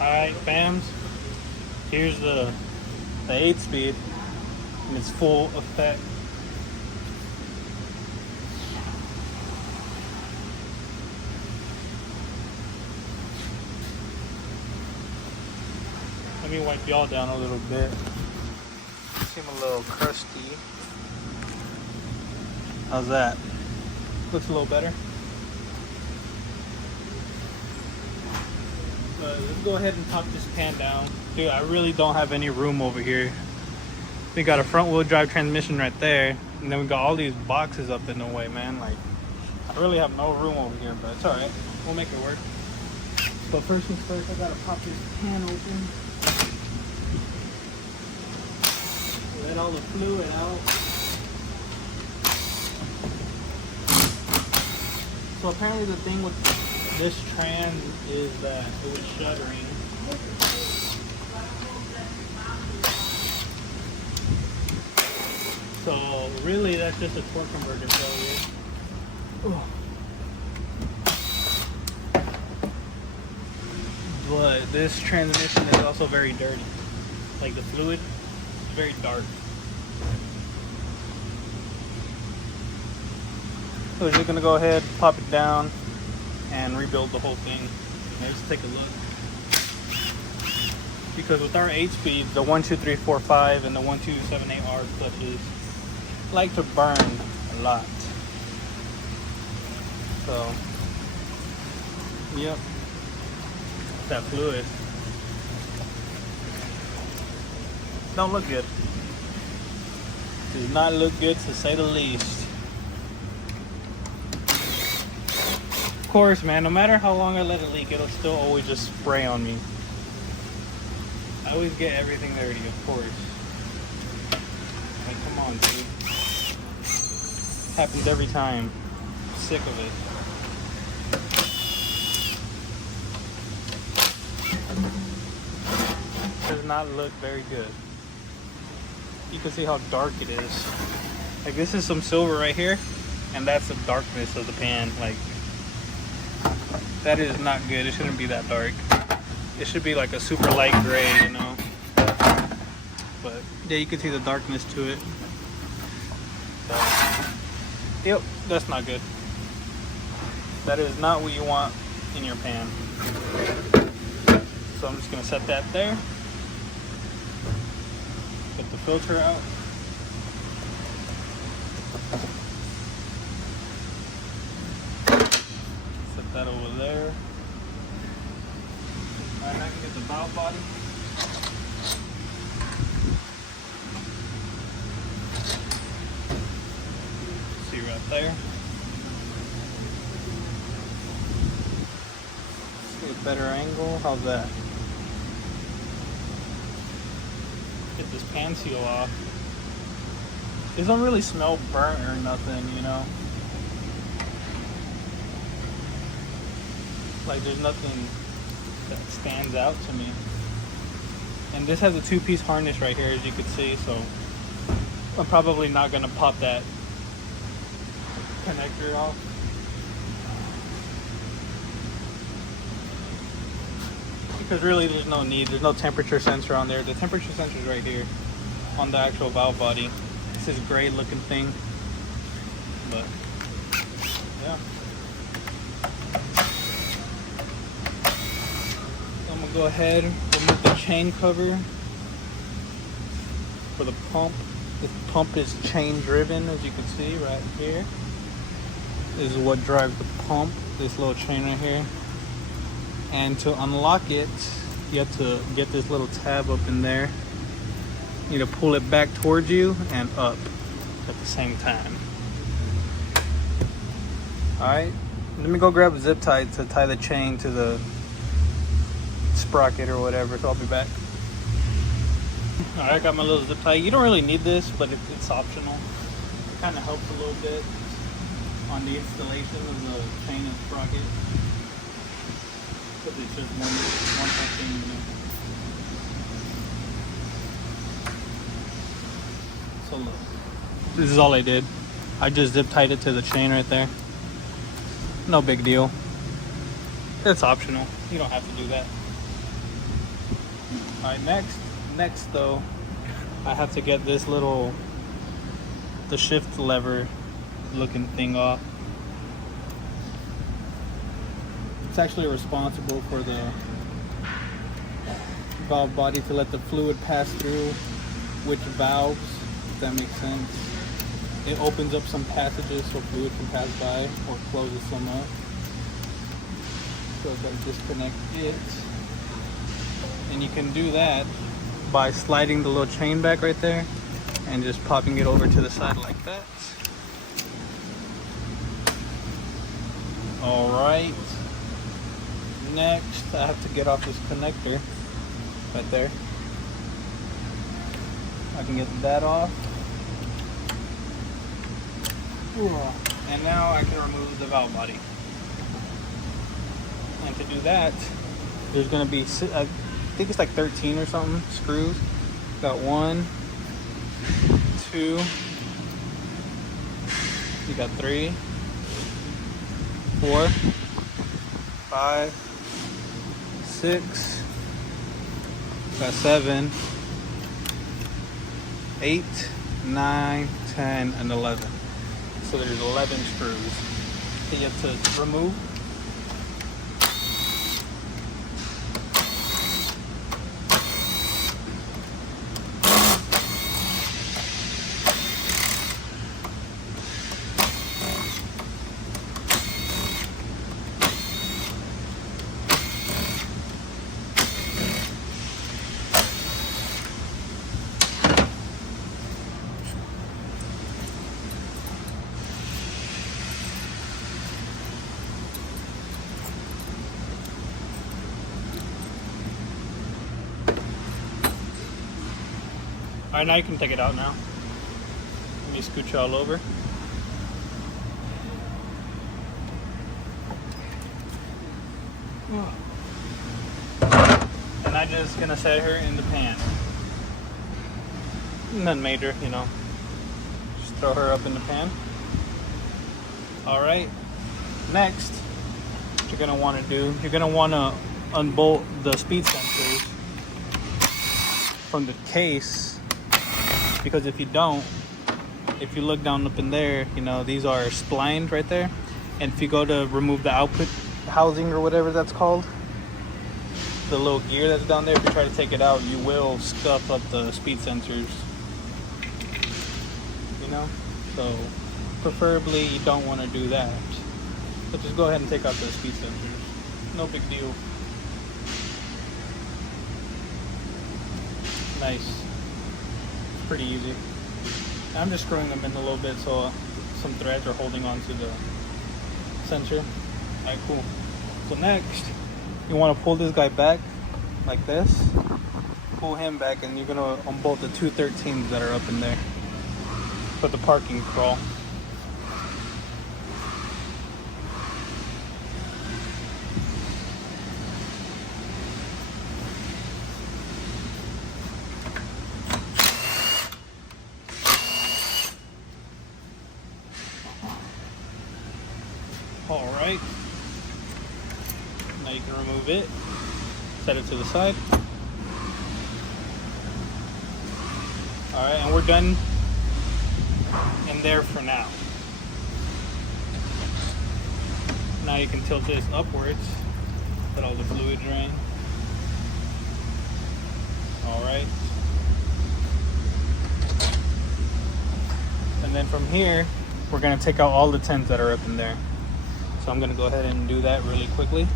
Alright, fams. Here's the 8-speed in its full effect. Let me wipe y'all down a little bit. Seem a little crusty. How's that? Looks a little better. But let's go ahead and pop this pan down. Dude, I really don't have any room over here. We got a front wheel drive transmission right there. And then we got all these boxes up in the way, man. Like, I really have no room over here, but it's alright. We'll make it work. But first things first, I gotta pop this pan open. Let all the fluid out. So apparently the thing with this trans is that it was shuttering. So really that's just a torque converter failure. But this transmission is also very dirty. Like the fluid is very dark. So we're just gonna go ahead, pop it down, and rebuild the whole thing. Let's take a look. Because with our 8-speed, the 1, 2, 3, 4, 5, and the 1, 2, 7, 8R clutches like to burn a lot. So, yep, that fluid don't look good. Does not look good, to say the least. Of course, man, no matter how long I let it leak, it'll still always just spray on me. I always get everything dirty, of course. Like, come on, dude. Happens every time. I'm sick of it. Does not look very good. You can see how dark it is. Like, this is some silver right here, and that's the darkness of the pan. Like, that is not good. It shouldn't be that dark. It should be like a super light gray, you know. But yeah, you can see the darkness to it. So, yep, that's not good. That is not what you want in your pan. So I'm just gonna set that there. Get the filter out. Set that over there. Alright, I can get the valve body. See right there. Let's get a better angle. How's that? Get this pan seal off. It don't really smell burnt or nothing, you know. Like, there's nothing that stands out to me. And this has a 2-piece harness right here, as you can see, so I'm probably not gonna pop that connector off. Because really there's no need. There's no temperature sensor on there. The temperature sensor is right here on the actual valve body. It's this gray looking thing, but yeah. I'm gonna go ahead, remove the chain cover for the pump. This pump is chain driven, as you can see right here. This is what drives the pump, this little chain right here. And to unlock it, you have to get this little tab up in there. You need to pull it back towards you and up at the same time. Alright, let me go grab a zip tie to tie the chain to the sprocket or whatever, so I'll be back. Alright, I got my little zip tie. You don't really need this, but it's optional. It kind of helps a little bit on the installation of the chain and sprocket. Because it's just one whole thing, you know. So look, this is all I did. I just zip tied it to the chain right there. No big deal. It's optional. You don't have to do that. All right, next though, I have to get this the shift lever looking thing off. It's actually responsible for the valve body to let the fluid pass through which valves, if that makes sense. It opens up some passages so fluid can pass by, or closes some up. So I've got to disconnect it. And you can do that by sliding the little chain back right there and just popping it over to the side like that. Alright. Next, I have to get off this connector right there. I can get that off. And now I can remove the valve body. And to do that, there's going to be, I think it's like 13 or something screws. Got 1, 2, you got 3, 4, 5, 6, got 7, 8, 9, 10, and 11. So there's 11 screws that you have to remove. Alright, now you can take it out now. Let me scooch all over. And I'm just gonna set her in the pan. Nothing major, you know. Just throw her up in the pan. Alright. Next, what you're gonna wanna do, you're gonna wanna unbolt the speed sensors from the case. Because if you don't, if you look down up in there, you know, these are splined right there. And if you go to remove the output housing or whatever that's called, the little gear that's down there, if you try to take it out, you will scuff up the speed sensors. You know? So, preferably you don't want to do that. But just go ahead and take out the speed sensors. No big deal. Nice. Pretty easy. I'm just screwing them in a little bit so some threads are holding on to the sensor. Alright, cool. So next, you want to pull this guy back like this. Pull him back and you're going to unbolt the 213s that are up in there for the parking crawl. Alright, now you can remove it, set it to the side. Alright, and we're done in there for now. Now you can tilt this upwards, let all the fluid drain. Alright. And then from here, we're going to take out all the tins that are up in there. So I'm going to go ahead and do that really quickly.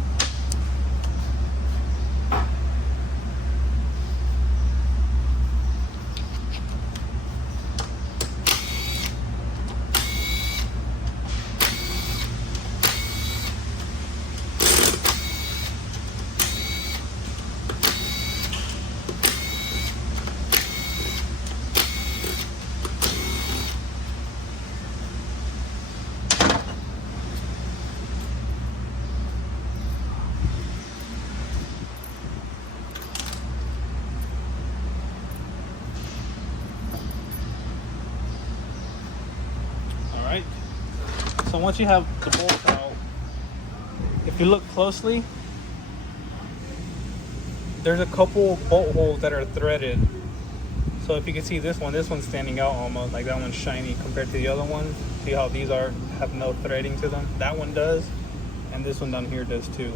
So once you have the bolt out, if you look closely, there's a couple bolt holes that are threaded. So if you can see this one's standing out almost, like that one's shiny compared to the other ones. See how these have no threading to them? That one does, and this one down here does too.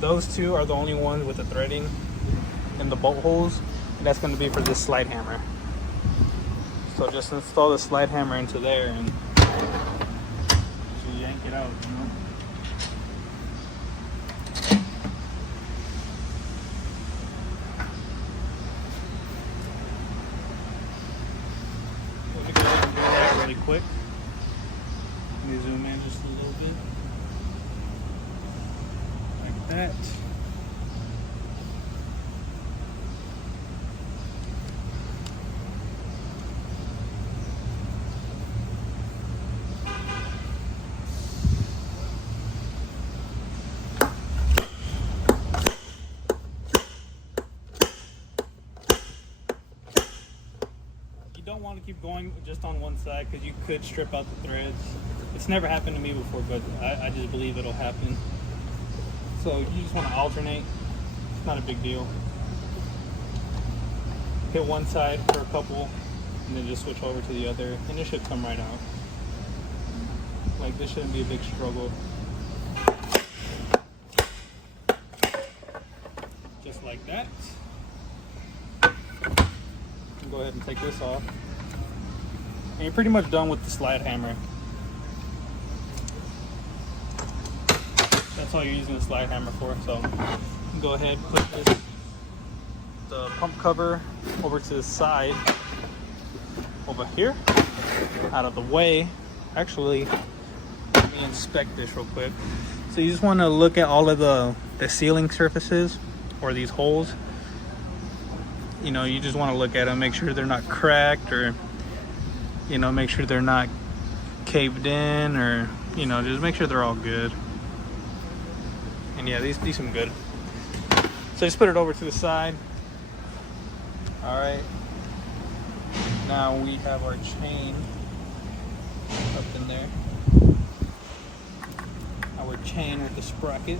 Those two are the only ones with the threading in the bolt holes, and that's going to be for this slide hammer. So just install the slide hammer into there and you yank it out, you know? Let me go ahead and do that really quick. Let me zoom in just a little bit. Like that. You don't want to keep going just on one side because you could strip out the threads. It's never happened to me before, but I just believe it'll happen. So you just want to alternate. It's not a big deal. Hit one side for a couple and then just switch over to the other and it should come right out. Like, this shouldn't be a big struggle. Just like that. Go ahead and take this off. And you're pretty much done with the slide hammer. That's all you're using the slide hammer for. So go ahead, put the pump cover over to the side over here, out of the way. Actually, let me inspect this real quick. So you just want to look at all of the sealing surfaces or these holes. You know, you just want to look at them, make sure they're not cracked, or, you know, make sure they're not caved in, or, you know, just make sure they're all good. And yeah, these seem good. So just put it over to the side. All right. Now we have our chain up in there. Our chain with the sprocket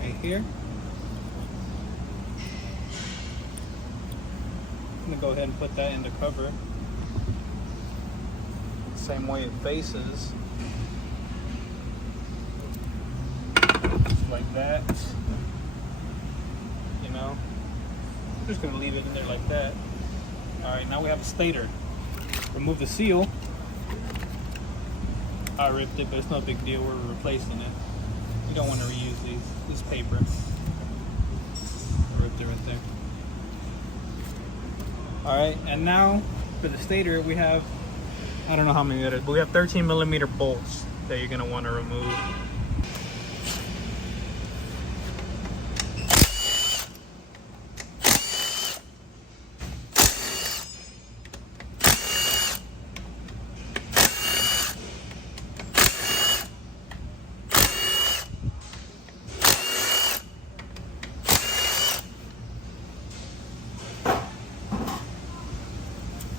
right here. I'm gonna go ahead and put that in the cover. Same way it faces. Just like that. You know, I'm just gonna leave it in there like that. All right, now we have a stator. Remove the seal. I ripped it, but it's no big deal. We're replacing it. You don't want to reuse these paper. I ripped it right there. All right, and now for the stator, we have, I don't know how many that is, but we have 13mm bolts that you're gonna want to remove.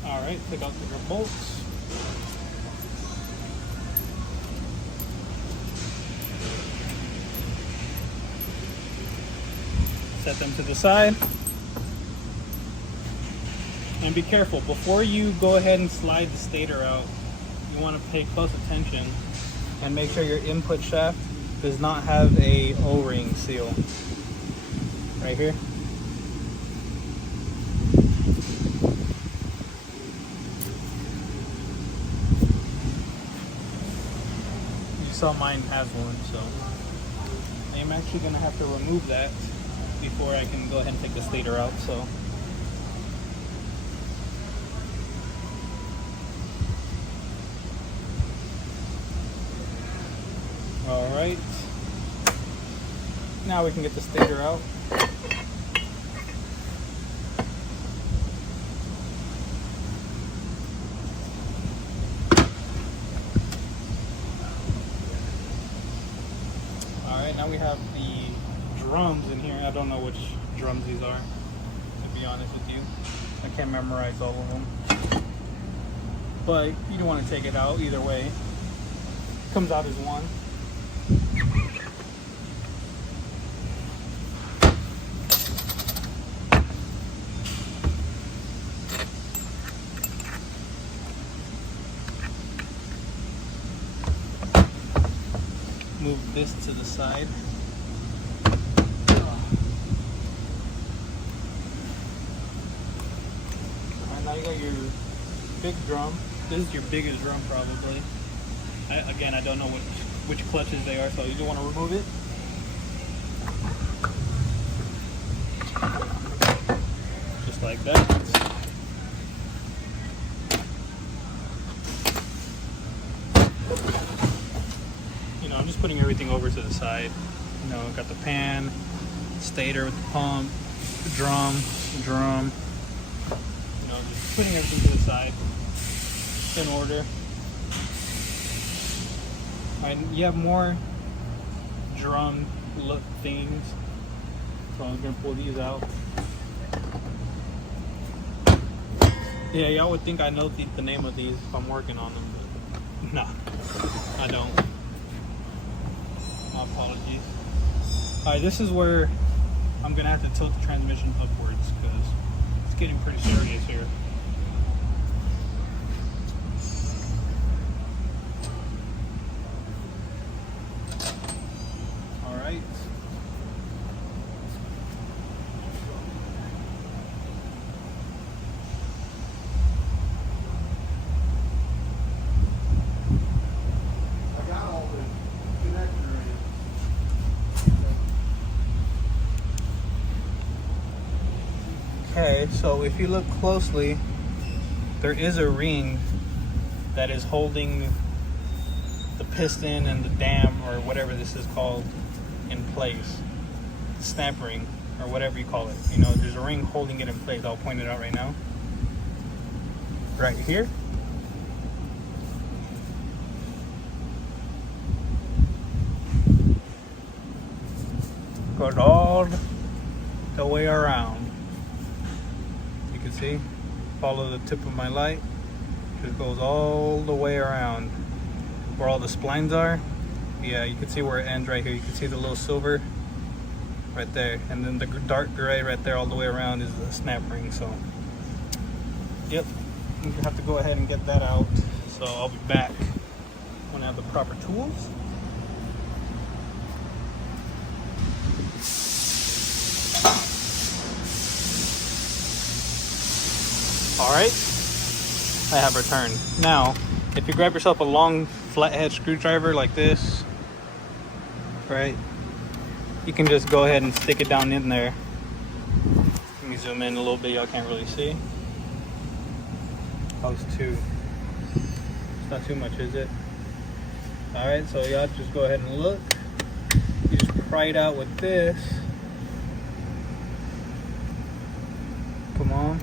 Alright, take out the bolts. Set them to the side. And be careful, before you go ahead and slide the stator out, you want to pay close attention and make sure your input shaft does not have a O-ring seal. Right here. Mine has one, so I'm actually gonna have to remove that before I can go ahead and take the stator out. So all right, now we can get the stator out. Now we have the drums in here. I don't know which drums these are, to be honest with you. I can't memorize all of them. But you don't want to take it out either way. Comes out as one. this to the side. Alright, now you got your big drum. This is your biggest drum probably. Again, I don't know which clutches they are, so you do want to remove it. Just like that. I'm just putting everything over to the side. Got the pan, stator with the pump, the drum. Just putting everything to the side in order. And you have more drum look things, so I'm gonna pull these out. Yeah, y'all would think I know the name of these if I'm working on them, but no, I don't. My apologies. Alright, this is where I'm gonna have to tilt the transmission upwards because it's getting pretty serious here. Alright. Okay, so if you look closely, there is a ring that is holding the piston and the dam, or whatever this is called, in place. Snap ring, or whatever you call it. There's a ring holding it in place. I'll point it out right now. Right here. Goes all the way around. See, follow the tip of my light. Just goes all the way around where all the splines are. Yeah, you can see where it ends right here. You can see the little silver right there, and then the dark gray right there all the way around is the snap ring. So yep, you have to go ahead and get that out. So I'll be back when I have the proper tools. Alright, I have returned. Now, if you grab yourself a long flathead screwdriver like this, right, you can just go ahead and stick it down in there. Let me zoom in a little bit, y'all can't really see. Oh, it's not too much, is it? Alright, so y'all just go ahead and look. You just pry it out with this. Come on.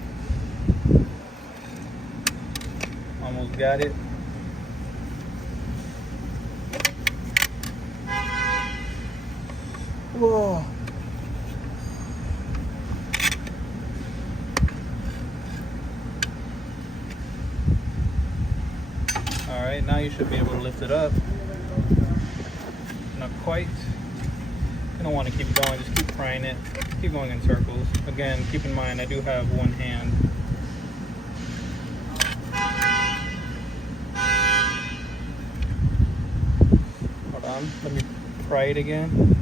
Almost got it. Whoa. Alright, now you should be able to lift it up. Not quite. You don't want to keep going, just keep prying it. Keep going in circles. Again, keep in mind I do have one hand. Let me pry it again,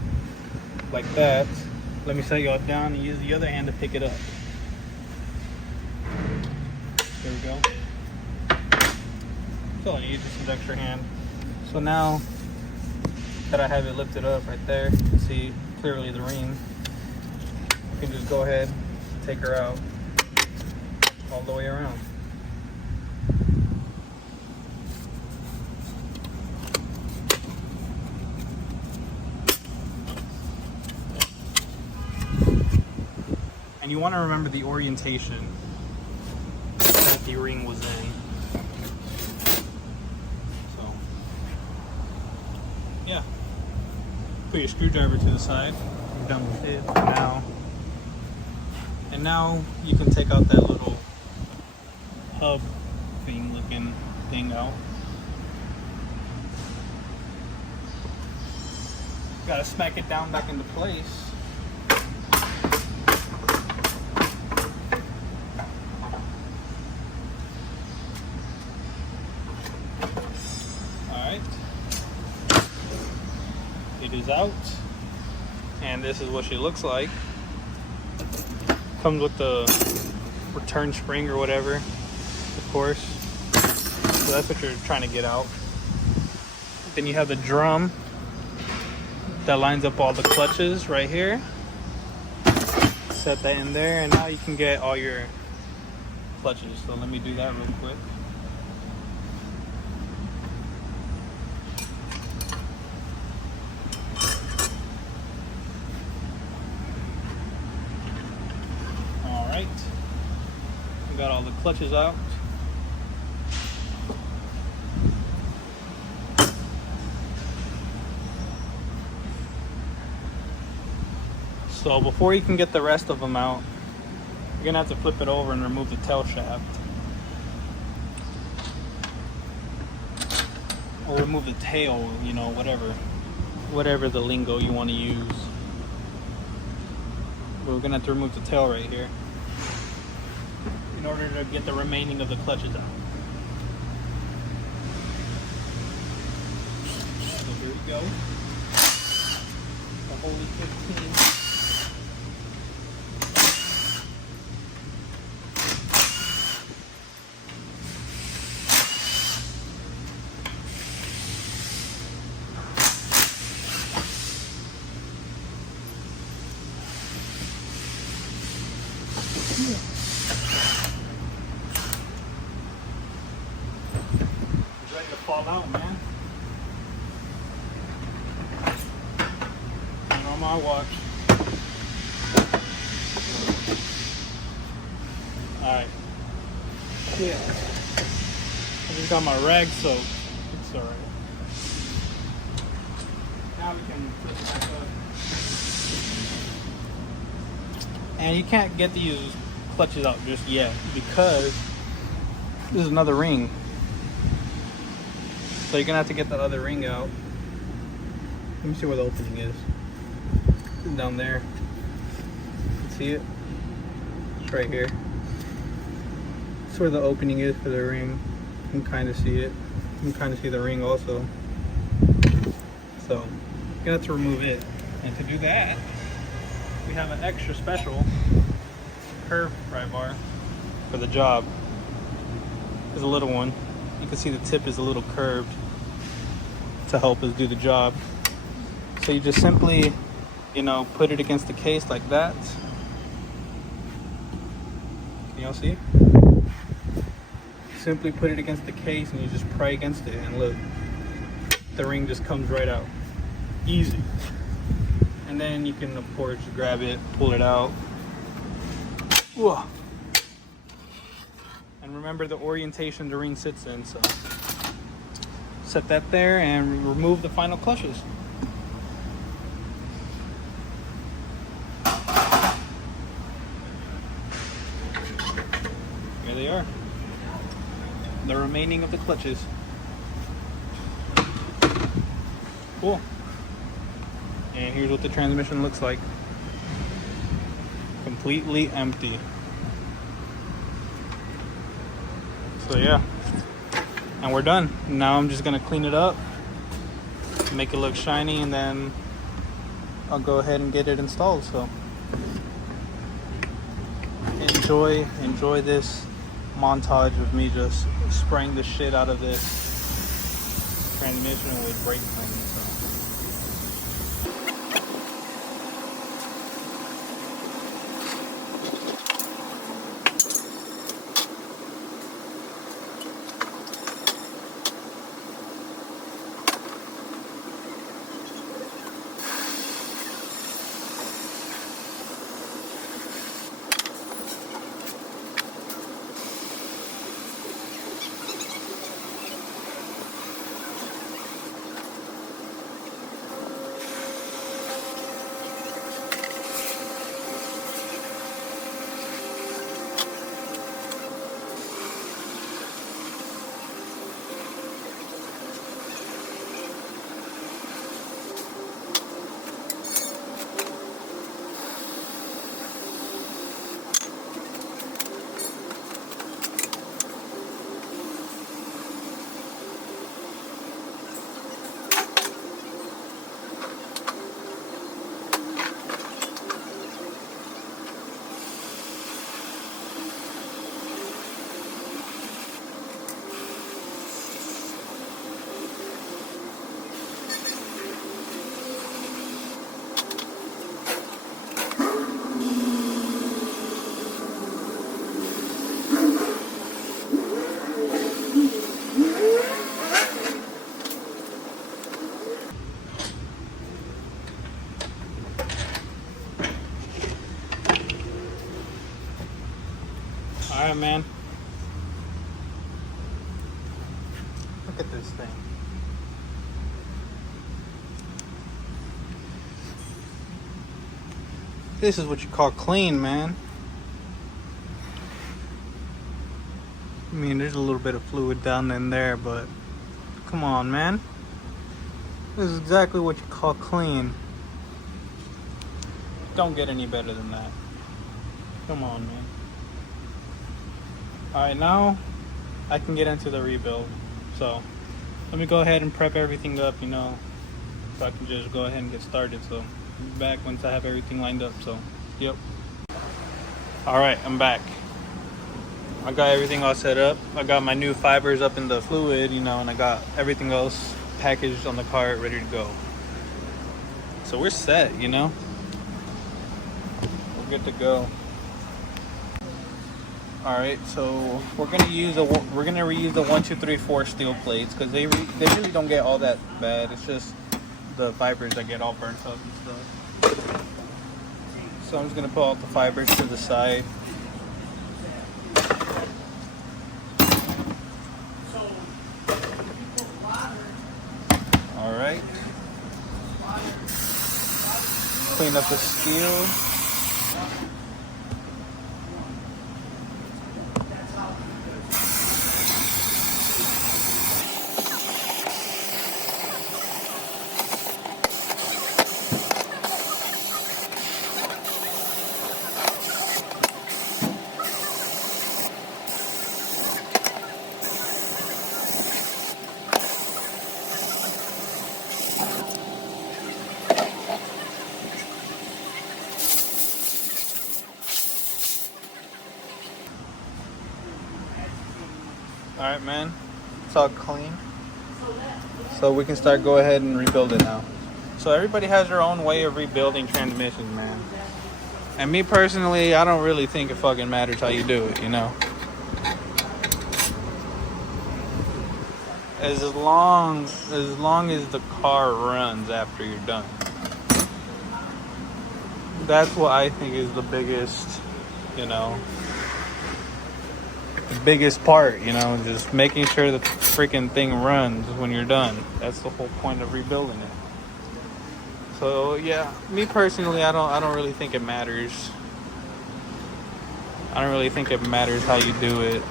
like that. Let me set y'all down and use the other hand to pick it up. There we go. That's all I need, just an extra hand. So now that I have it lifted up right there, you can see clearly the ring. You can just go ahead, take her out all the way around. And you want to remember the orientation that the ring was in. So, yeah. Put your screwdriver to the side. You're done with it now. And now you can take out that little hub thing looking thing out. Gotta smack it down back into place. clutches out, and this is what she looks like. Comes with the return spring or whatever, of course. So that's what you're trying to get out. Then you have the drum that lines up all the clutches right here. Set that in there, and now you can get all your clutches. So let me do that real quick. All right, we got all the clutches out. So before you can get the rest of them out, you're gonna have to flip it over and remove the tail shaft. Or remove the tail, you know, whatever the lingo you want to use. But we're gonna have to remove the tail right here in order to get the remaining of the clutches out. So here we go. The Holy 15. It's ready to fall out, man. And on my watch. Alright. Yeah. I just got my rag soaked. It's alright. Now we can put it back up. And you can't get these clutches out just yet because this is another ring. So you're gonna have to get the other ring out. Let me see where the opening is. It's down there. You see it? It's right here. That's where the opening is for the ring. You can kind of see it. You can kind of see the ring also. So you're gonna have to remove it. And to do that, we have an extra special curve pry bar for the job. There's a little one. You can see the tip is a little curved to help us do the job. So you just simply, you know, put it against the case like that. Can y'all see? Simply put it against the case and you just pry against it, and look, the ring just comes right out. Easy. And then you can, of course, grab it, pull it out. Whoa. And remember the orientation the ring sits in, so set that there and remove the final clutches. Here they are. The remaining of the clutches. Cool. And here's what the transmission looks like. Completely empty. So yeah, and we're done. Now I'm just gonna clean it up, make it look shiny, and then I'll go ahead and get it installed. So enjoy this montage of me just spraying the shit out of this transmission with brake cleaning. So Alright, man. Look at this thing. This is what you call clean, man. I mean, there's a little bit of fluid down in there, but come on, man. This is exactly what you call clean. Don't get any better than that. Come on, man. Alright, now I can get into the rebuild. So, let me go ahead and prep everything up, you know, so I can just go ahead and get started. So, I'll be back once I have everything lined up. So, yep. Alright, I'm back. I got everything all set up. I got my new fibers up in the fluid, you know, and I got everything else packaged on the cart, ready to go. So we're set, you know. We're good to go. All right, so we're gonna reuse the 1, 2, 3, 4 steel plates because they really don't get all that bad. It's just the fibers that get all burnt up and stuff. So I'm just gonna pull out the fibers to the side. All right. Clean up the steel. All right, man. It's all clean. So we can go ahead and rebuild it now. So everybody has their own way of rebuilding transmissions, man. And me personally, I don't really think it fucking matters how you do it, you know. As long as the car runs after you're done. That's what I think is the biggest, you know, the biggest part, you know, just making sure that the freaking thing runs when you're done. That's the whole point of rebuilding it. So yeah, me personally, I don't really think it matters. I don't really think it matters how you do it,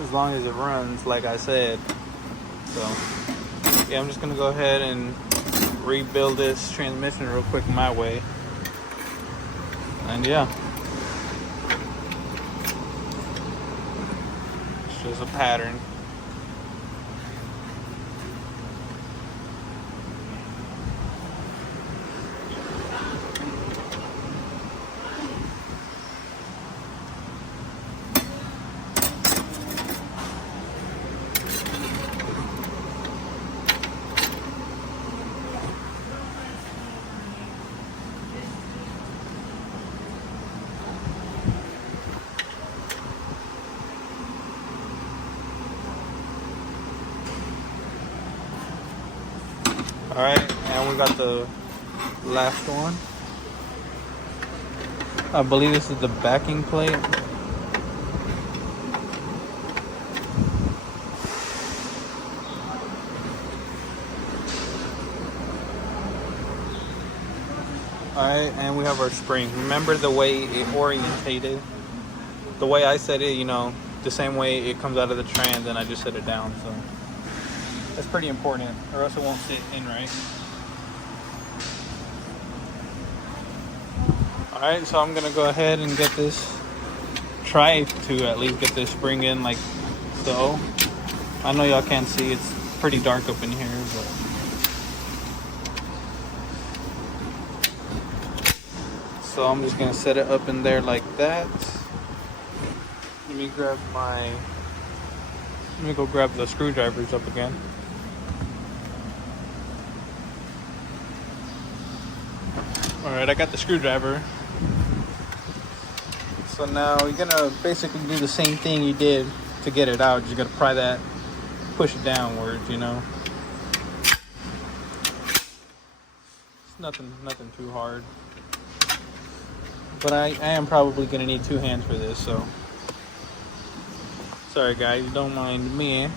as long as it runs, like I said. So yeah, I'm just gonna go ahead and rebuild this transmission real quick my way. And yeah, it's just a pattern. Alright, and we got the last one. I believe this is the backing plate. Alright, and we have our spring. Remember the way it orientated? The way I set it, you know, the same way it comes out of the trans, and I just set it down, so that's pretty important, or else it won't sit in right. Alright, so I'm gonna go ahead and get this, try to at least get this spring in like so. I know y'all can't see, it's pretty dark up in here, but so I'm just gonna set it up in there like that. Let me go grab the screwdrivers up again. Alright, I got the screwdriver. So now you're gonna basically do the same thing you did to get it out. You're gonna pry that, push it downwards, you know. It's nothing too hard. But I am probably gonna need 2 hands for this, so sorry guys, don't mind me.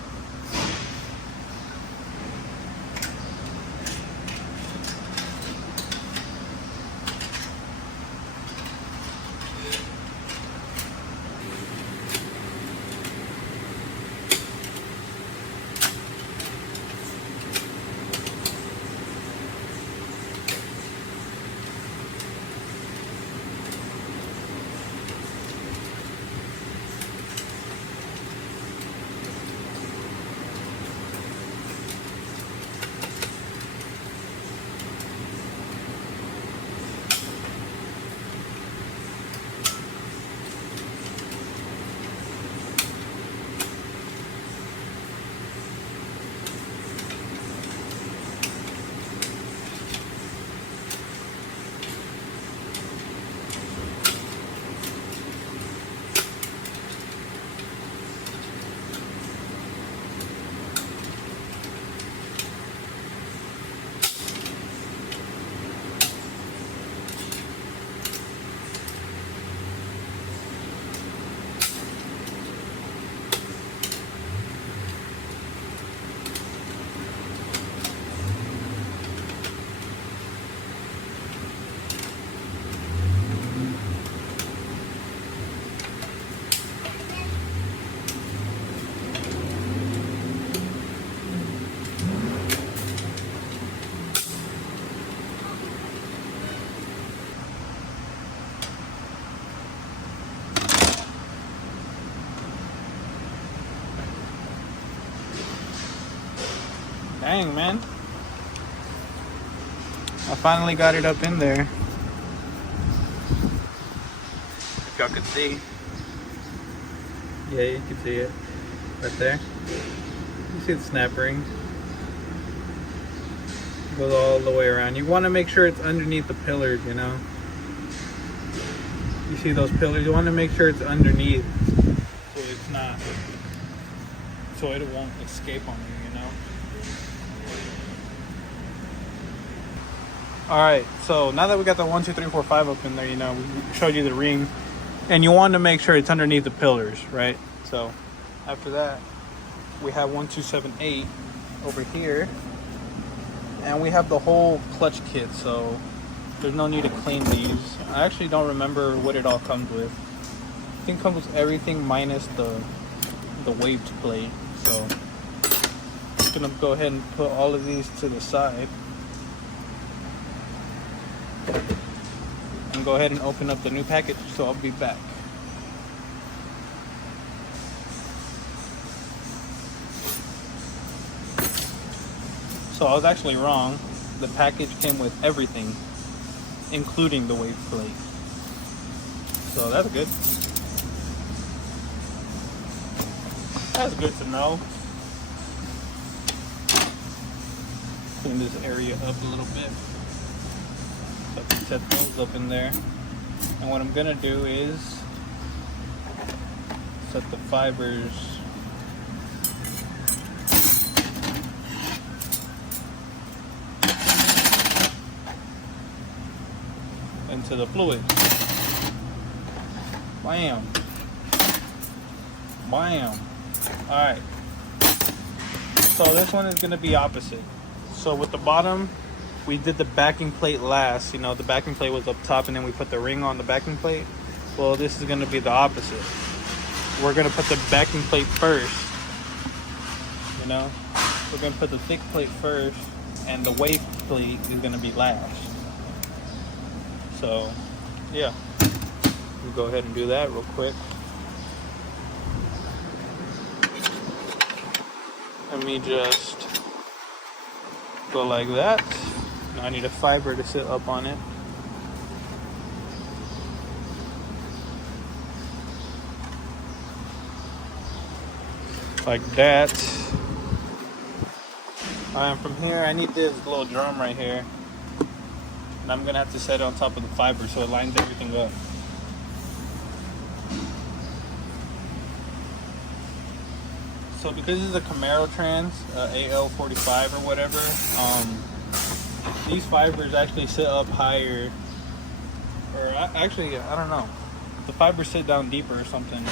Dang, man. I finally got it up in there. If y'all could see. Yeah, you can see it. Right there. You see the snap ring. Goes all the way around. You want to make sure it's underneath the pillars, you know. You see those pillars? You want to make sure it's underneath. So it's not. So it won't escape on you, you know. Alright, so now that we got the 1, 2, 3, 4, 5 up in there, you know, we showed you the ring. And you want to make sure it's underneath the pillars, right? So after that, we have 1, 2, 7, 8 over here. And we have the whole clutch kit, so there's no need to clean these. I actually don't remember what it all comes with. I think it comes with everything minus the waved plate. So I'm just gonna go ahead and put all of these to the side. And go ahead and open up the new package, so I'll be back. So I was actually wrong. The package came with everything, including the wave plate. So that's good. That's good to know. Clean this area up a little bit. So I can set those up in there. And what I'm gonna do is set the fibers into the fluid. Bam. Bam. Alright. So this one is gonna be opposite. So with the bottom, we did the backing plate last. You know, the backing plate was up top and then we put the ring on the backing plate. Well, this is gonna be the opposite. We're gonna put the backing plate first. You know? We're gonna put the thick plate first and the wave plate is gonna be last. So, yeah. We'll go ahead and do that real quick. Let me just go like that. Now I need a fiber to sit up on it. Like that. Alright, from here I need this little drum right here. And I'm gonna have to set it on top of the fiber so it lines everything up. So because this is a Camaro trans, AL45 or whatever, these fibers actually sit up higher Or actually, I don't know. The fibers sit down deeper or something.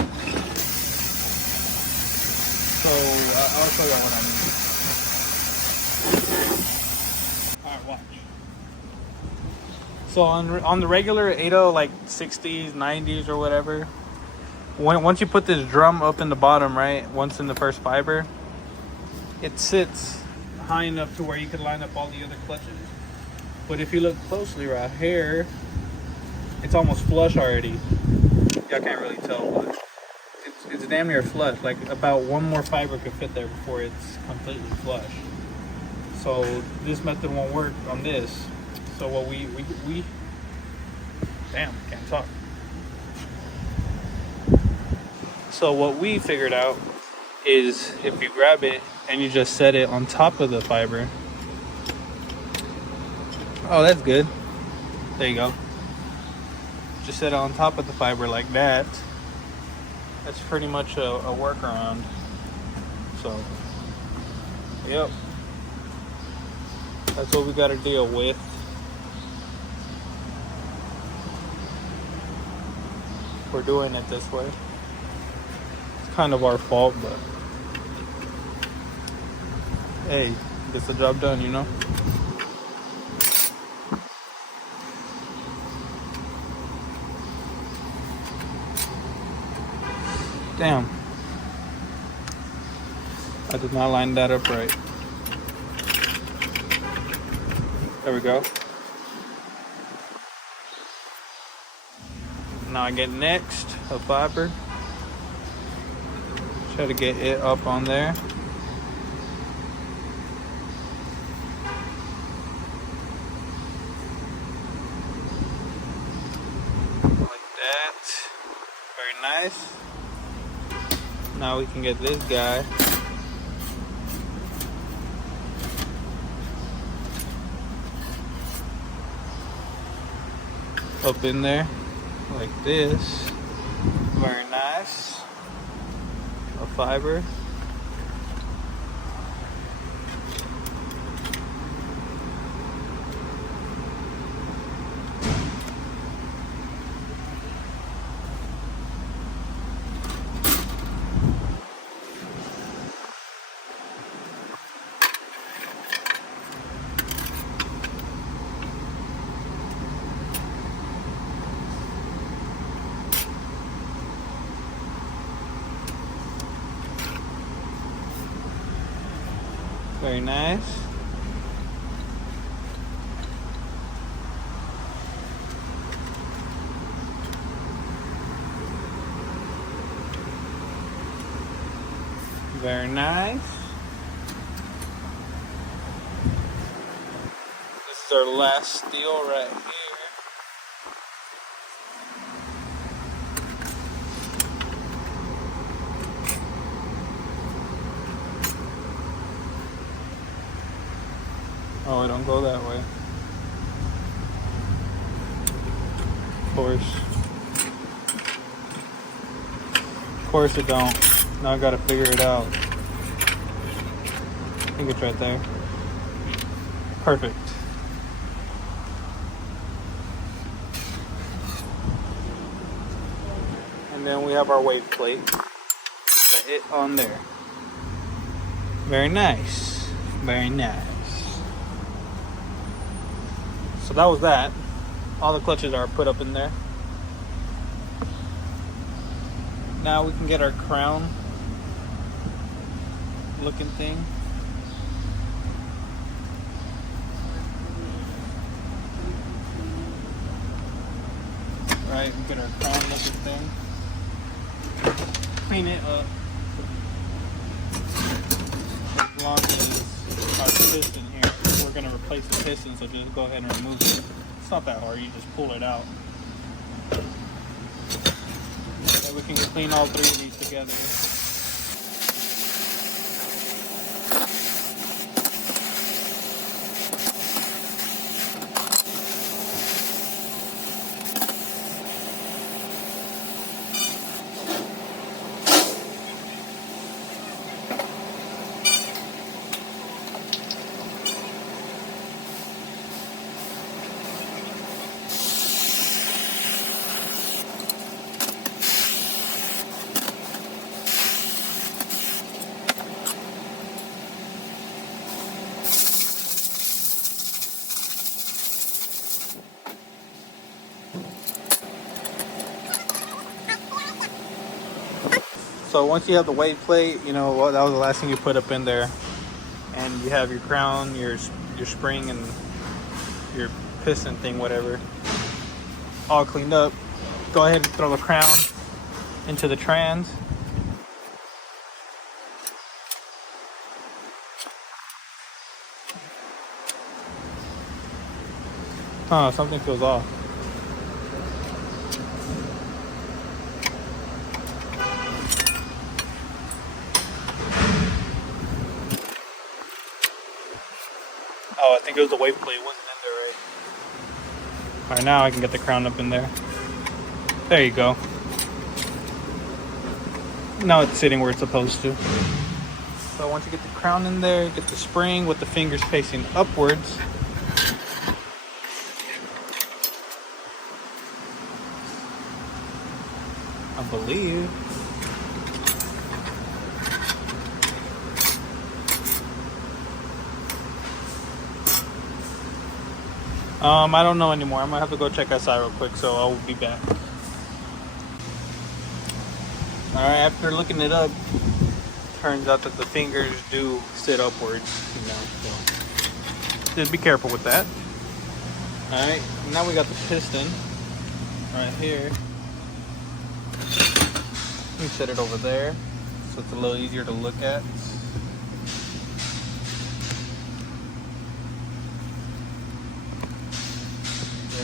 So I'll show you what I mean. Alright, watch. So on the regular 80 like 60s, 90s or whatever, once you put this drum up in the bottom, right, once in the first fiber, it sits high enough to where you could line up all the other clutches. But if you look closely right here, it's almost flush already. Y'all can't really tell, but it's damn near flush. Like about one more fiber could fit there before it's completely flush. So this method won't work on this. So what we damn, can't talk. So what we figured out is if you grab it and you just set it on top of the fiber. Oh, that's good. There you go. Just set it on top of the fiber like that. That's pretty much a workaround. So, yep. That's what we got to deal with. We're doing it this way. It's kind of our fault, but hey, gets the job done, you know? Damn. I did not line that up right. There we go. Now I get next a fiber. Try to get it up on there. Like that. Very nice. Now we can get this guy. Up in there. Like this. Very nice. A fiber. Very nice. Very nice. This is our last steel right here. Oh, it don't go that way. Of course it don't. Now I gotta figure it out. I think it's right there. Perfect. And then we have our wave plate. Put it on there. Very nice. Very nice. So that was that. All the clutches are put up in there. Now we can get our crown looking thing. Right, get our crown looking thing. Clean it up. As long as our piston here, we're going to replace the piston, so just go ahead and remove it. It's not that hard, you just pull it out. And we can clean all three of these together. So once you have the weight plate, you know what, that was the last thing you put up in there, and you have your crown, your spring, and your piston thing, whatever, all cleaned up. Go ahead and throw the crown into the trans. Huh, something feels off. Oh, I think it was the weight plate. It wasn't in there right. Alright, now I can get the crown up in there. There you go. Now it's sitting where it's supposed to. So once you get the crown in there, get the spring with the fingers facing upwards. I believe. I don't know anymore. I'm gonna have to go check outside real quick, so I'll be back. Alright, after looking it up, turns out that the fingers do sit upwards, you know, so just be careful with that. Alright, now we got the piston right here. Let me set it over there so it's a little easier to look at.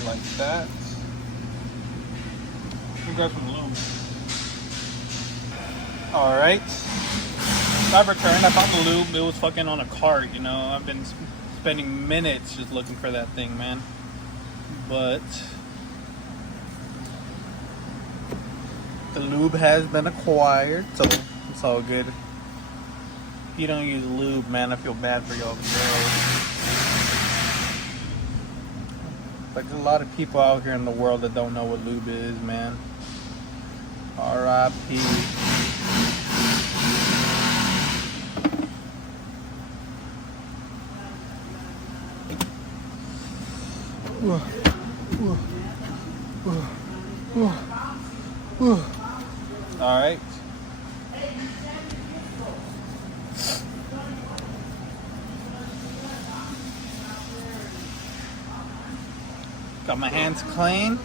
Like that. We got some lube. Alright. I've returned. I found the lube. It was fucking on a cart, you know. I've been spending minutes just looking for that thing, man. But the lube has been acquired, so it's all good. If you don't use lube, man, I feel bad for y'all girls. Like, there's a lot of people out here in the world that don't know what lube is, man. R.I.P. Alright. Got my hands clean.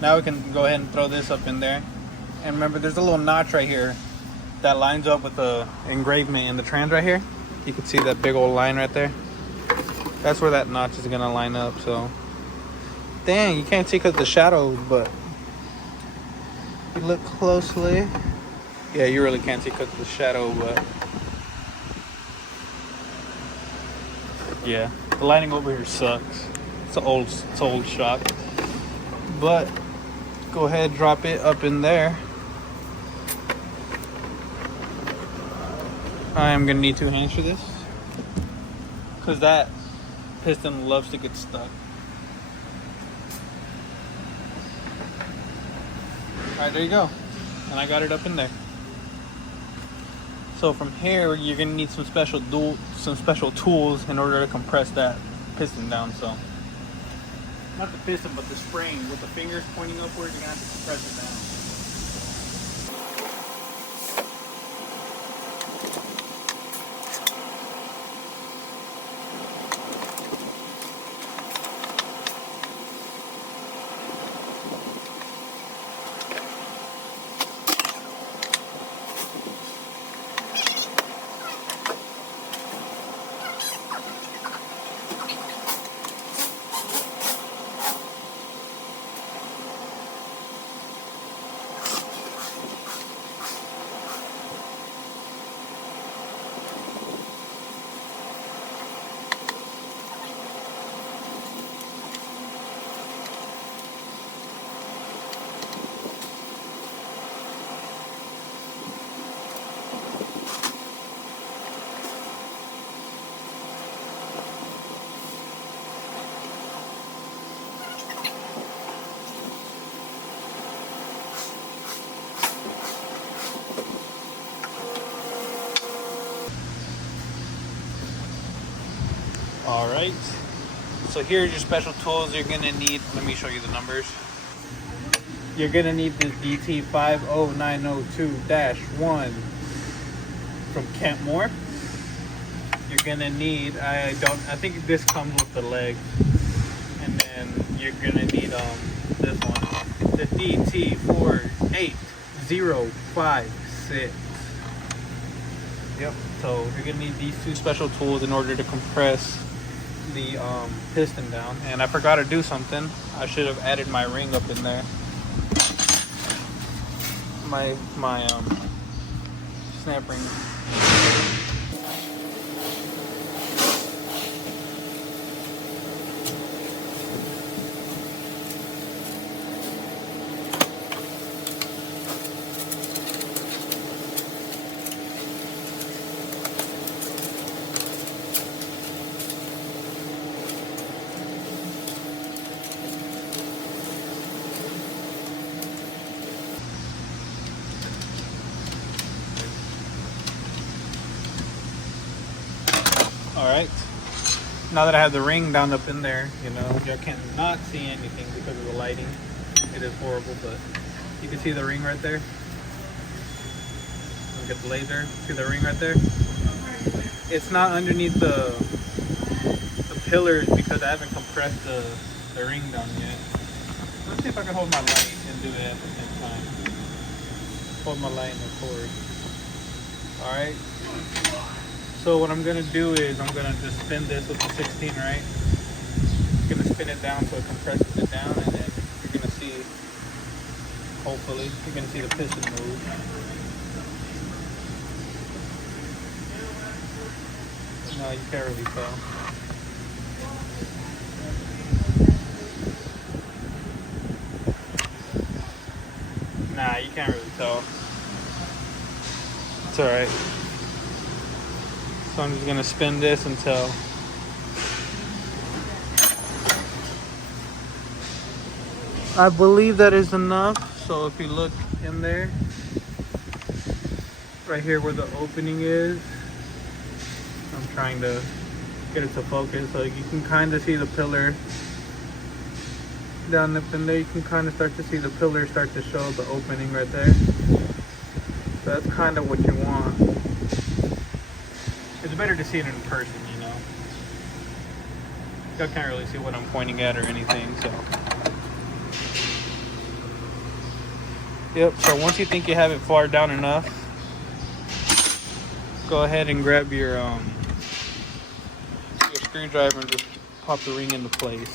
Now we can go ahead and throw this up in there. And remember, there's a little notch right here that lines up with the engravement in the trans right here. You can see that big old line right there. That's where that notch is gonna line up, so. Dang, you can't see because of the shadow, but if you look closely. Yeah, you really can't see because of the shadow, but. Yeah, the lighting over here sucks. It's old shot. But go ahead, drop it up in there. I am gonna need 2 hands for this, because that piston loves to get stuck. Alright, there you go. And I got it up in there. So from here, you're gonna need some special tools in order to compress that piston down. So not the piston, but the spring with the fingers pointing upward. You're gonna have to compress it down. Alright, so here's your special tools you're gonna need. Let me show you the numbers. you're gonna need this DT50902-1 from Kentmore. You're gonna need, I think this comes with the leg. And then you're gonna need this one, the DT48056. Yep. So you're gonna need these two special tools in order to compress the piston down. And I forgot to do something. I should have added my ring up in there. My snap ring. Alright, now that I have the ring down up in there, you know, y'all can't not see anything because of the lighting. It is horrible, but you can see the ring right there. Look at the laser, see the ring right there? It's not underneath the pillars because I haven't compressed the ring down yet. Let's see if I can hold my light and do it at the same time. Hold my light and record. Alright. So what I'm gonna do is I'm gonna just spin this with the 16, right? I'm gonna spin it down so it compresses it down, and then you're gonna see, hopefully, you're gonna see the piston move. No, you can't really tell. Nah, you can't really tell. It's alright. So I'm just gonna spin this until I believe that is enough. So if you look in there, right here where the opening is, I'm trying to get it to focus so you can kind of see the pillar down up in there. You can kind of start to see the pillar start to show the opening right there. So that's kind of what you want. It's better to see it in person, you know. Y'all can't really see what I'm pointing at or anything, so. Yep, so once you think you have it far down enough, go ahead and grab your screwdriver and just pop the ring into place.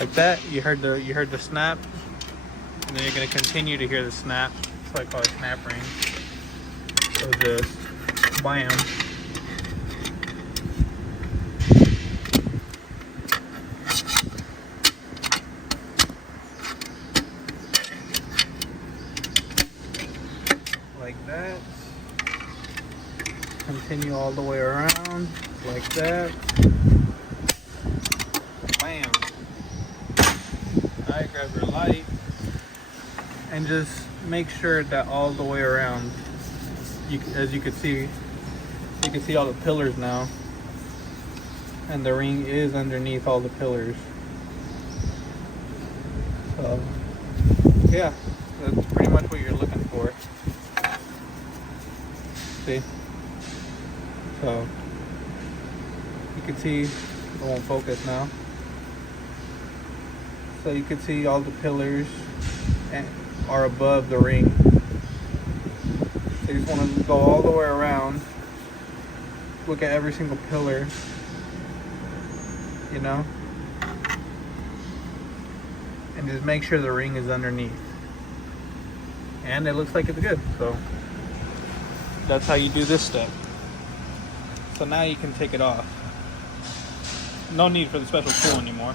Like that. You heard the snap, and then you're gonna continue to hear the snap. That's why I call it snap ring. So just bam. Like that. Continue all the way around like that. Bam. Alright, grab your light and just make sure that all the way around, as you can see all the pillars now, and the ring is underneath all the pillars. So yeah, that's pretty much what you're looking for. See? So you can see, it won't focus now. So you can see all the pillars are above the ring. So you just want to go all the way around, look at every single pillar, you know, and just make sure the ring is underneath. And it looks like it's good. So that's how you do this step. So now you can take it off. No need for the special tool anymore.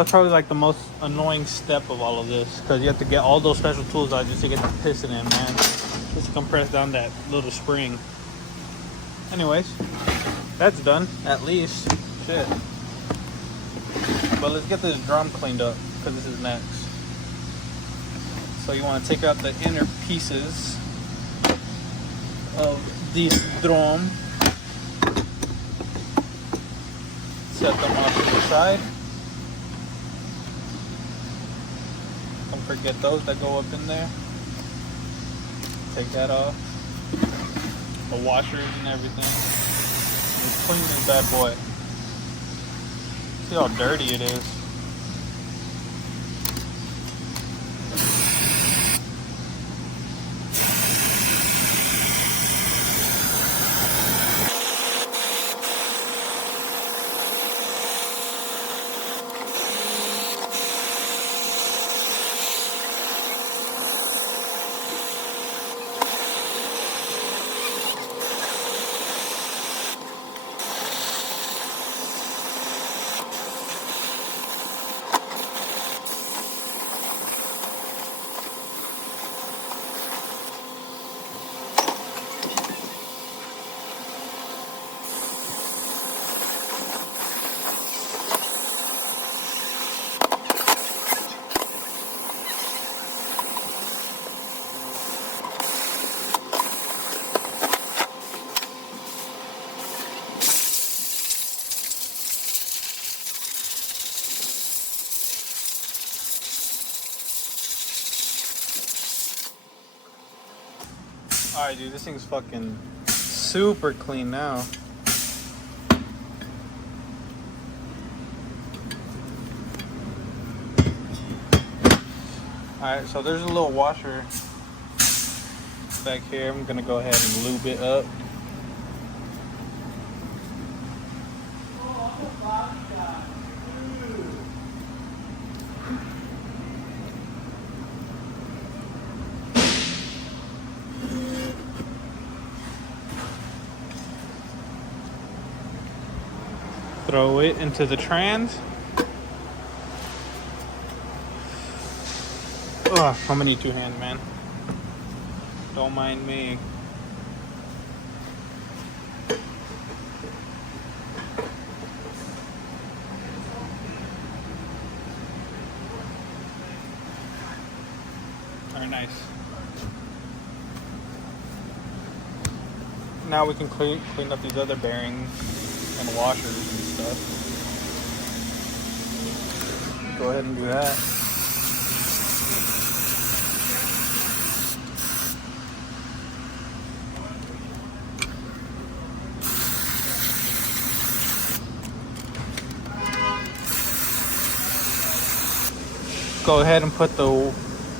that's probably like the most annoying step of all of this, because you have to get all those special tools out just to get the piston in, man. Just to compress down that little spring. Anyways, that's done, at least. Shit. But let's get this drum cleaned up, because this is next. So you want to take out the inner pieces of this drum. Set them off to the side. Don't forget those that go up in there. Take that off. The washers and everything. And clean this bad boy. See how dirty it is. Alright, dude, this thing's fucking super clean now. Alright, so there's a little washer back here. I'm gonna go ahead and lube it up. Throw it into the trans. Ugh, I'm gonna need two hands, man. Don't mind me. Very nice. Now we can clean up these other bearings and washers and stuff. Go ahead and do that. Go ahead and put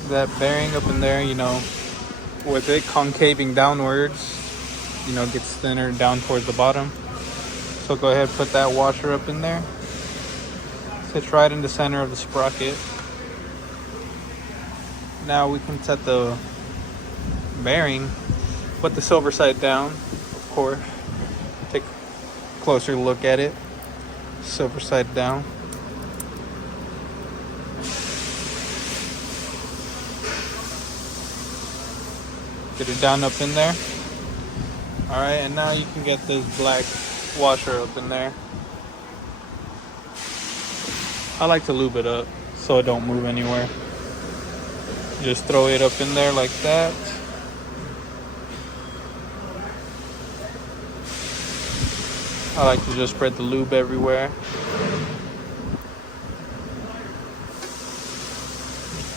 that bearing up in there, you know, with it concaving downwards, you know, gets thinner down towards the bottom. So go ahead and put that washer up in there. Sits right in the center of the sprocket. Now we can set the bearing, put the silver side down, of course. Take a closer look at it. Silver side down. Get it down up in there. Alright, and now you can get this black washer up in there. I like to lube it up so it don't move anywhere. Just throw it up in there like that. I like to just spread the lube everywhere.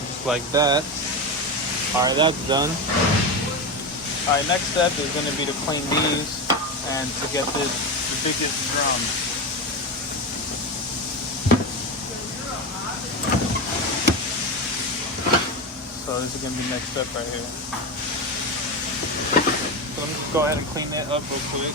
Just like that. Alright, that's done. Alright, next step is going to be to clean these and to get the biggest drum. So this is going to be next step right here. So let me just go ahead and clean it up real quick.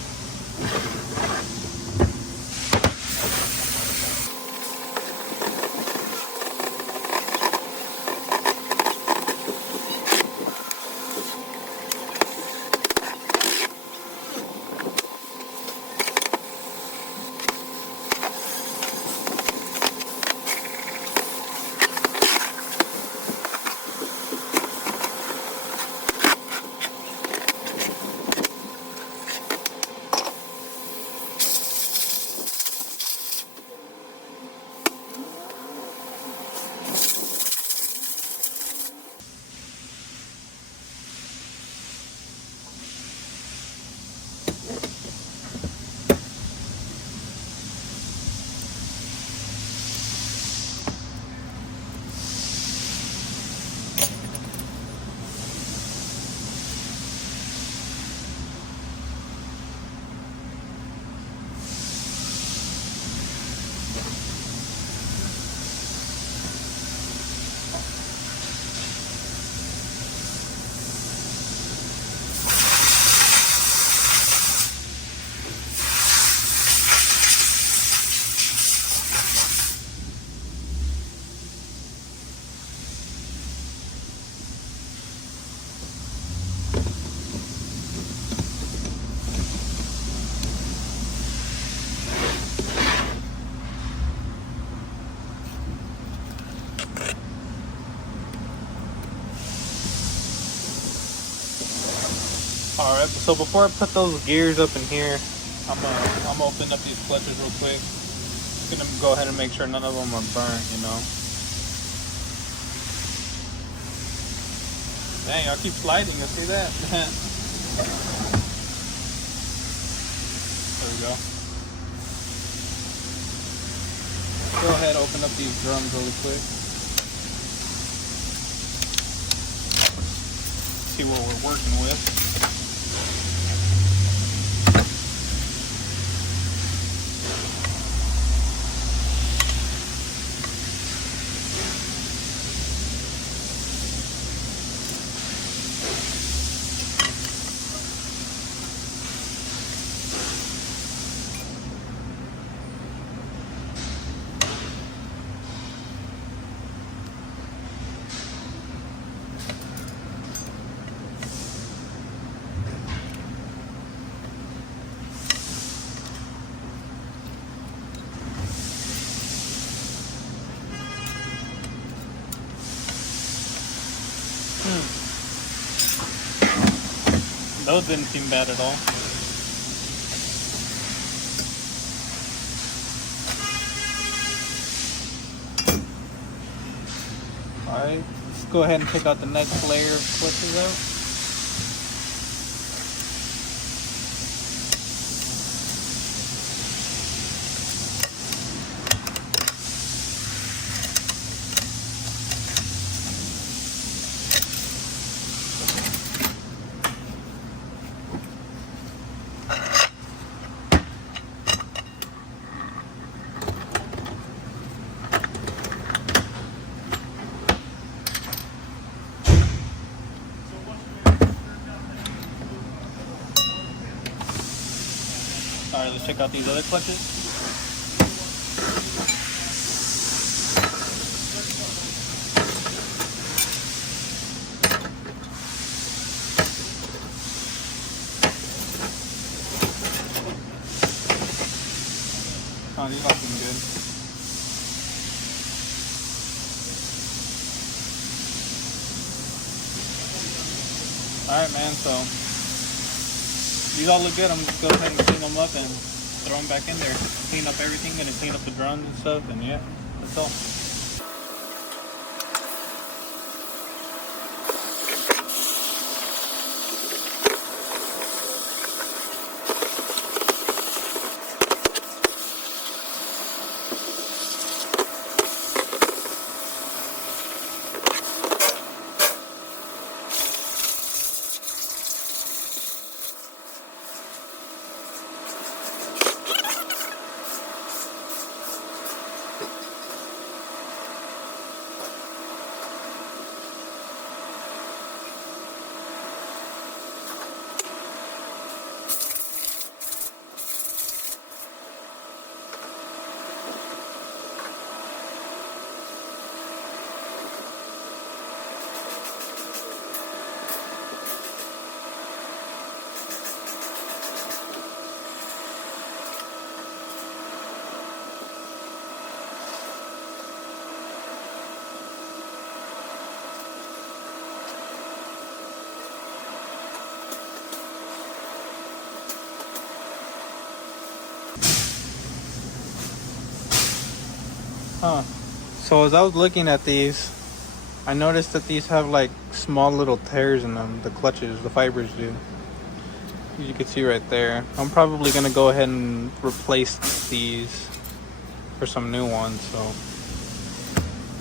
All right, so before I put those gears up in here, I'm gonna open up these clutches real quick. I'm gonna go ahead and make sure none of them are burnt, you know. Dang, y'all keep sliding, you see that? There we go. Go ahead, open up these drums really quick. See what we're working with. Those didn't seem bad at all. Alright, let's go ahead and pick out the next layer of clutches out. Alright, let's check out these other clutches. Oh, these all seem good. Alright, man, so these all look good. I'm just going to go ahead and clean them up and throw them back in there. Clean up everything, gonna clean up the drums and stuff, and yeah, that's all. Huh. So as I was looking at these, I noticed that these have like small little tears in them, the clutches, the fibers do. As you can see right there. I'm probably gonna go ahead and replace these for some new ones, so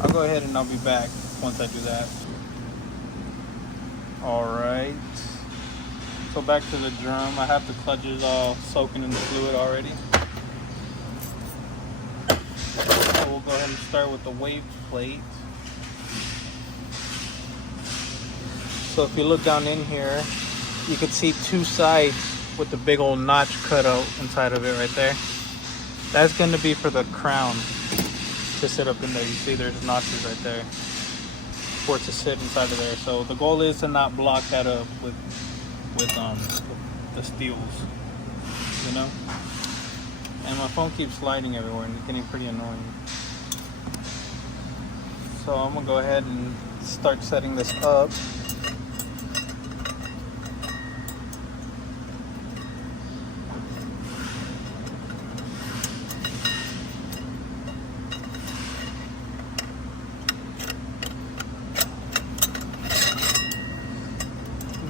I'll go ahead and I'll be back once I do that. Alright. So back to the drum. I have the clutches all soaking in the fluid already. We'll go ahead and start with the wave plate. So if you look down in here, you can see two sides with the big old notch cut out inside of it right there. That's going to be for the crown to sit up in there. You see there's notches right there for it to sit inside of there. So the goal is to not block that up with the steels, you know. And my phone keeps sliding everywhere and it's getting pretty annoying. So I'm gonna go ahead and start setting this up.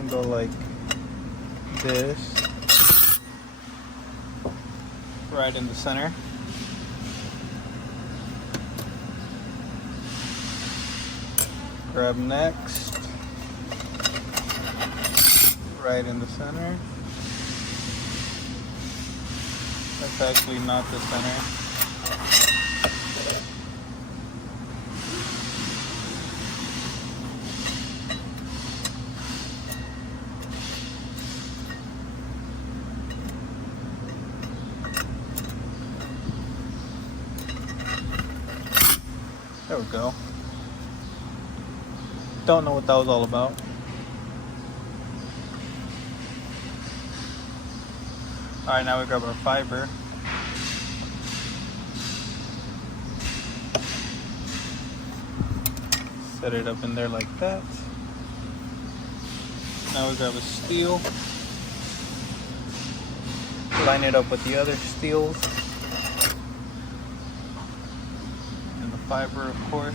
go like this, right in the center. Grab next, right in the center. That's actually not the center. There we go. Don't know what that was all about. Alright, now we grab our fiber. Set it up in there like that. Now we grab a steel. Line it up with the other steels. And the fiber, of course.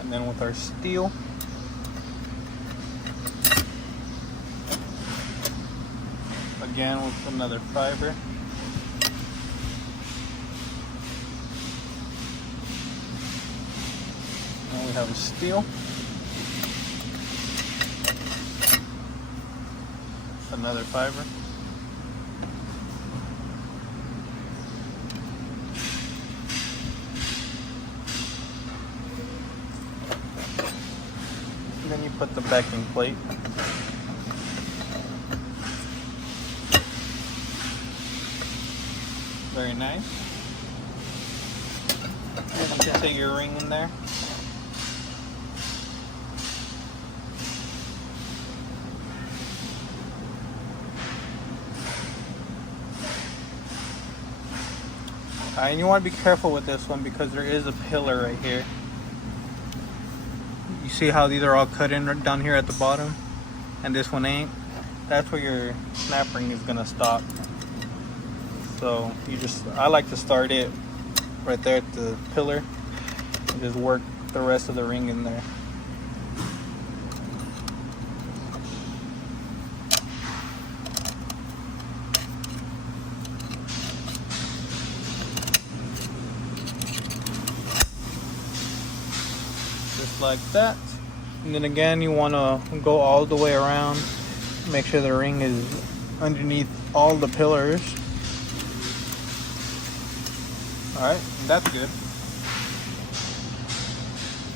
And then with our steel, again with another fiber. And we have a steel, another fiber. And then you put the backing plate. Very nice. And you can set your ring in there. And you want to be careful with this one because there is a pillar right here. You see how these are all cut in down here at the bottom, and this one ain't? That's where your snap ring is gonna stop. So I like to start it right there at the pillar and just work the rest of the ring in there. Just like that. And then again, you want to go all the way around, make sure the ring is underneath all the pillars. Alright, that's good.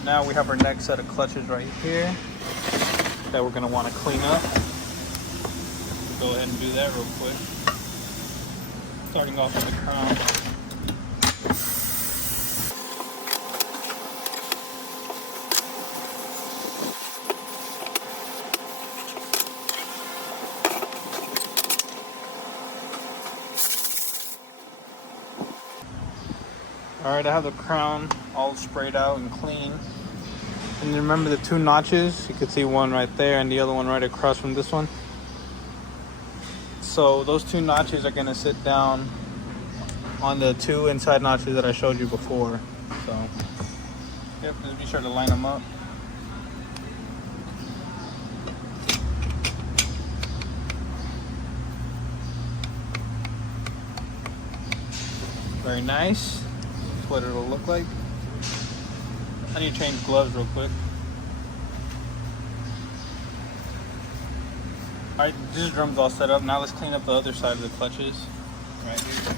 Now we have our next set of clutches right here that we're going to want to clean up. Go ahead and do that real quick. Starting off with the crown. Alright, I have the crown all sprayed out and clean. And remember the two notches? You can see one right there and the other one right across from this one. So those two notches are going to sit down on the two inside notches that I showed you before. So, yep, just be sure to line them up. Very nice. That's what it'll look like. I need to change gloves real quick. Alright, this drum's all set up. Now let's clean up the other side of the clutches. Right here.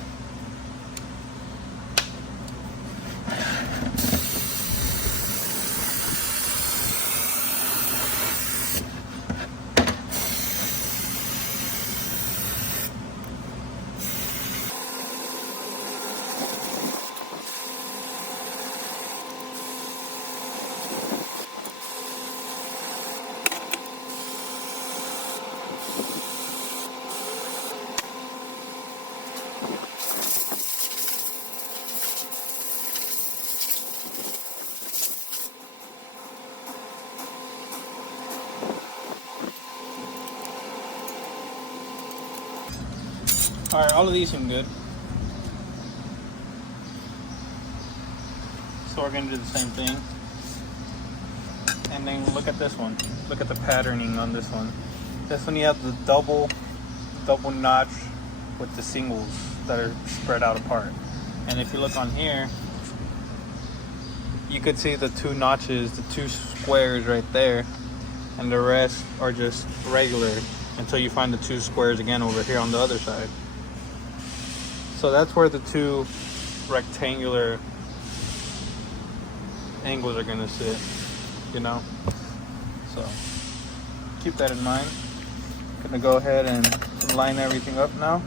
Alright, all of these seem good. So we're going to do the same thing. And then look at this one. Look at the patterning on this one. This one you have the double notch with the singles that are spread out apart. And if you look on here, you could see the two notches, the two squares right there, and the rest are just regular until you find the two squares again over here on the other side. So that's where the two rectangular angles are gonna sit, you know? So keep that in mind. Gonna go ahead and line everything up now.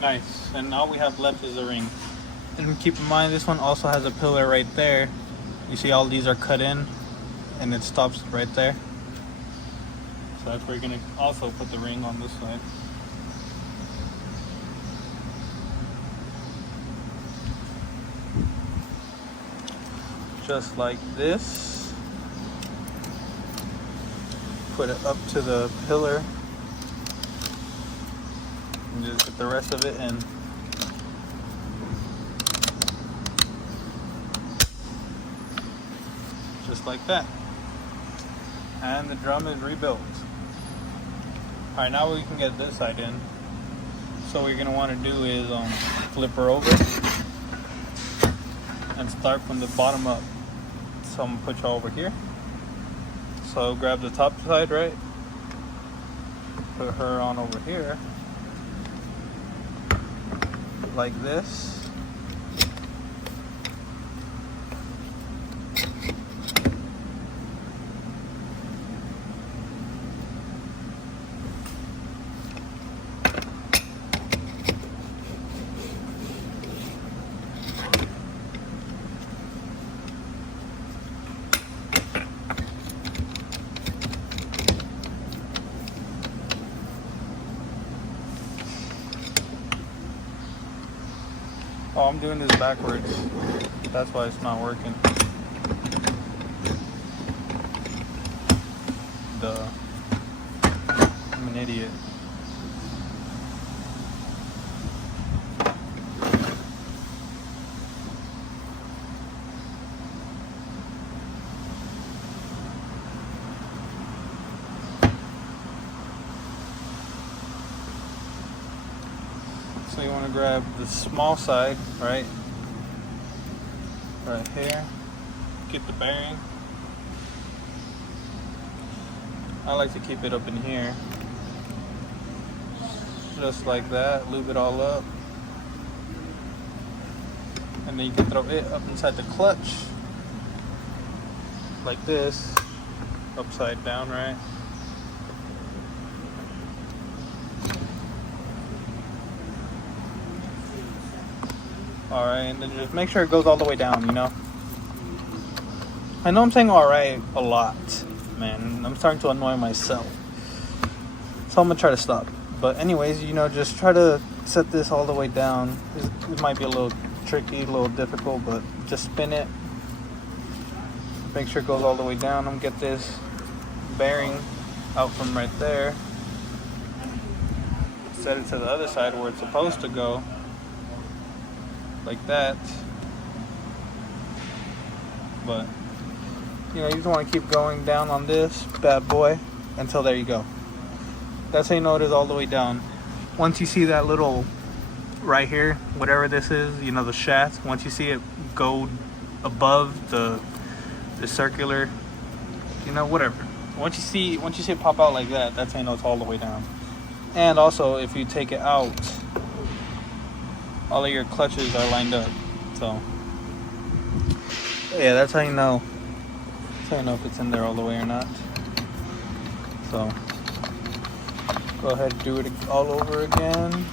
Nice, and all we have left is a ring. And keep in mind, this one also has a pillar right there. You see all these are cut in, and it stops right there. So that's where you're gonna also put the ring on this side. Just like this. Put it up to the pillar. And just get the rest of it in. Just like that. And the drum is rebuilt. Alright, now we can get this side in. So what you're going to want to do is flip her over and start from the bottom up. So I'm going to put you over here. So grab the top side, right? Put her on over here. Like this. Oh, I'm doing this backwards. That's why it's not working. Duh. I'm an idiot. So you want to grab the small side, right here, get the bearing. I like to keep it up in here, just like that, lube it all up. And then you can throw it up inside the clutch like this, upside down, right? Alright, and then just make sure it goes all the way down, you know? I know I'm saying alright a lot, man. I'm starting to annoy myself. So I'm gonna try to stop. But anyways, you know, just try to set this all the way down. It might be a little tricky, a little difficult, but just spin it. Make sure it goes all the way down. I'm gonna get this bearing out from right there. Set it to the other side where it's supposed to go. Like that. But you know, you just want to keep going down on this bad boy until there you go. That's how you know it is all the way down. Once you see that little right here, whatever this is, you know, the shaft, once you see it go above the circular, you know, whatever. Once you see it pop out like that, that's how you know it's all the way down. And also, if you take it out, all of your clutches are lined up. So yeah, that's how you know. That's how you know if it's in there all the way or not. So go ahead and do it all over again.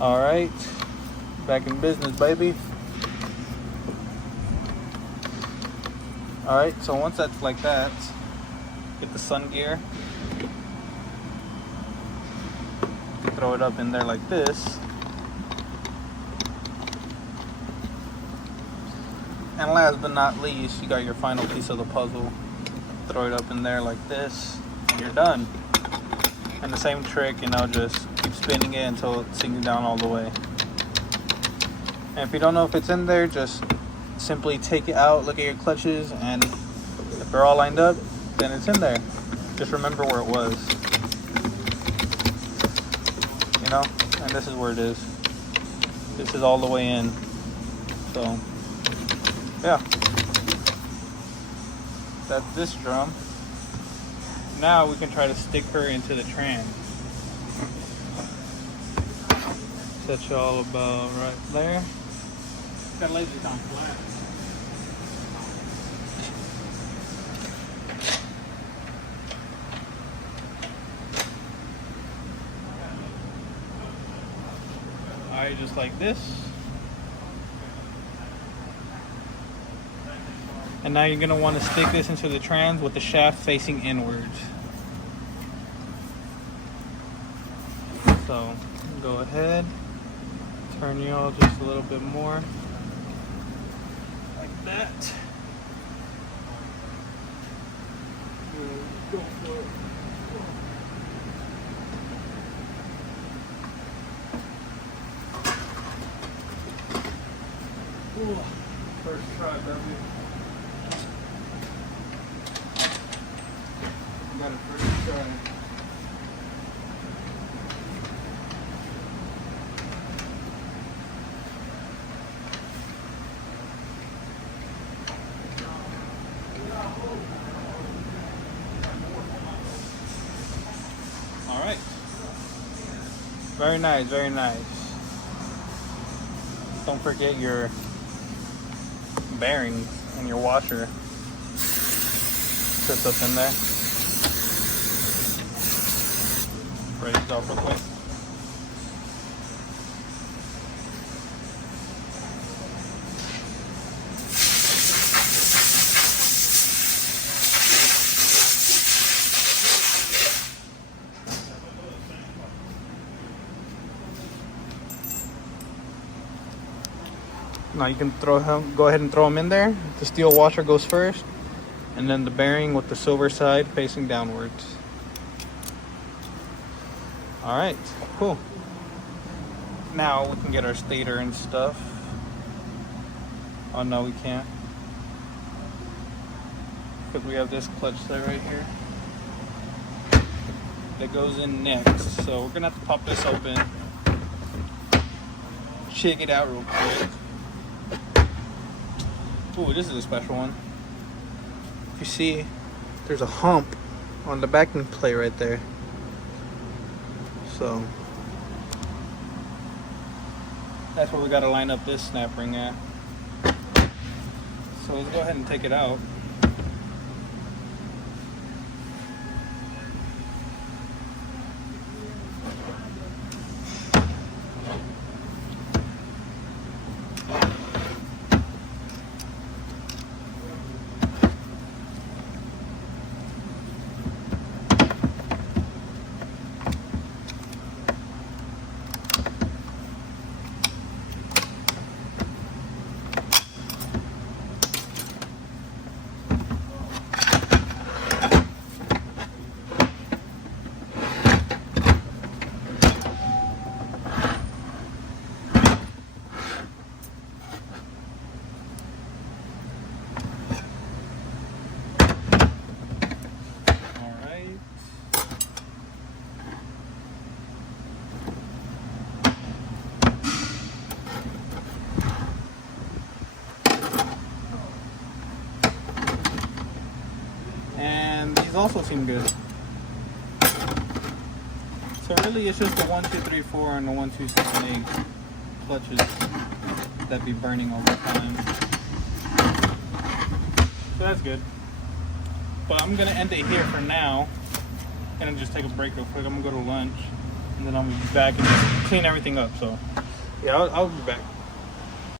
All right, back in business, baby. All right, so once that's like that, get the sun gear. You can throw it up in there like this. And last but not least, you got your final piece of the puzzle. Throw it up in there like this, and you're done. And the same trick, you know, just keep spinning it until it sinks down all the way. And if you don't know if it's in there, just simply take it out, look at your clutches, and if they're all lined up, then it's in there. Just remember where it was. You know? And this is where it is. This is all the way in. So yeah, that's this drum. Now we can try to stick her into the trans. Set you all about right there. Got lasers on flat. Alright, just like this. And now you're going to want to stick this into the trans with the shaft facing inwards. So go ahead, turn you all just a little bit more, like that. Go for it. Ooh, first try, baby. Got it first try. All right. Very nice, very nice. Don't forget your bearings and your washer. Sits up in there. Ready to go real quick. Now you can go ahead and throw them in there. The steel washer goes first, and then the bearing with the silver side facing downwards. All right, cool. Now we can get our stator and stuff. Oh no, we can't, because we have this clutch there right here that goes in next. So we're gonna have to pop this open, check it out real quick. Ooh, this is a special one. If you see, there's a hump on the backing plate right there. So That's where we got to line up this snap ring at. So let's go ahead and take it out. And these also seem good. So really it's just the 1, 2, 3, 4 and the 1, 2, 7, 8 clutches that be burning over time. So that's good. But I'm gonna end it here for now. Gonna just take a break real quick. I'm gonna go to lunch and then I'm gonna be back and just clean everything up. So yeah, I'll be back.